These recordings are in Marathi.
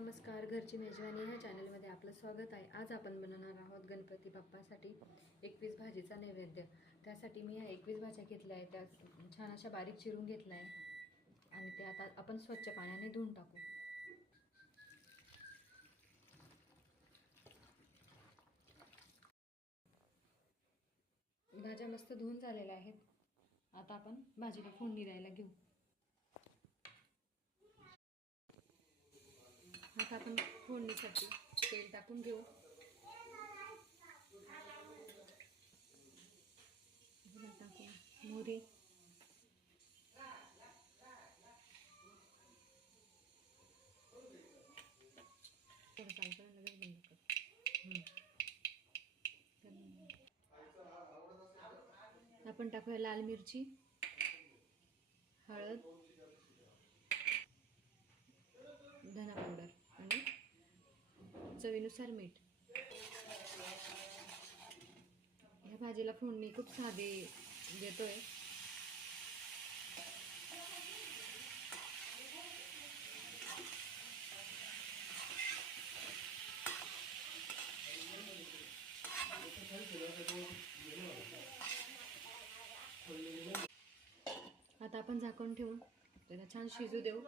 नमस्कार, घरची मेजवानी ह्या चॅनलमध्ये आपलं स्वागत आहे। आज आपण बनवणार आहोत गणपती बाप्पासाठी 21 भाजीचा नैवेद्य। त्यासाठी मी ह्या 21 भाज्या घेतल्या आहेत, त्या छान अशा बारीक चिरून घेतल्या आहे आणि ते आता आपण स्वच्छ पाण्याने धुवून टाकू। भाज्या मस्त धुवून झालेल्या आहेत। आता आपण भाजीला फोडणी द्यायला घेऊ। आता आपण फोडणीसाठी तेल टाकून घेऊ। टाकू मोहरी, आपण टाकूया लाल मिरची, हळद, धना पावडर आणि चवीनुसार मीठ। ह्या भाजीला फोडणी खूप साधी देतोय। आता आपण झाकण ठेवून त्याला छान शिजू देऊ।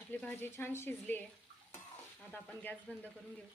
आपली भाजी छान शिजली आहे। आता आपण गॅस बंद करून घेऊ।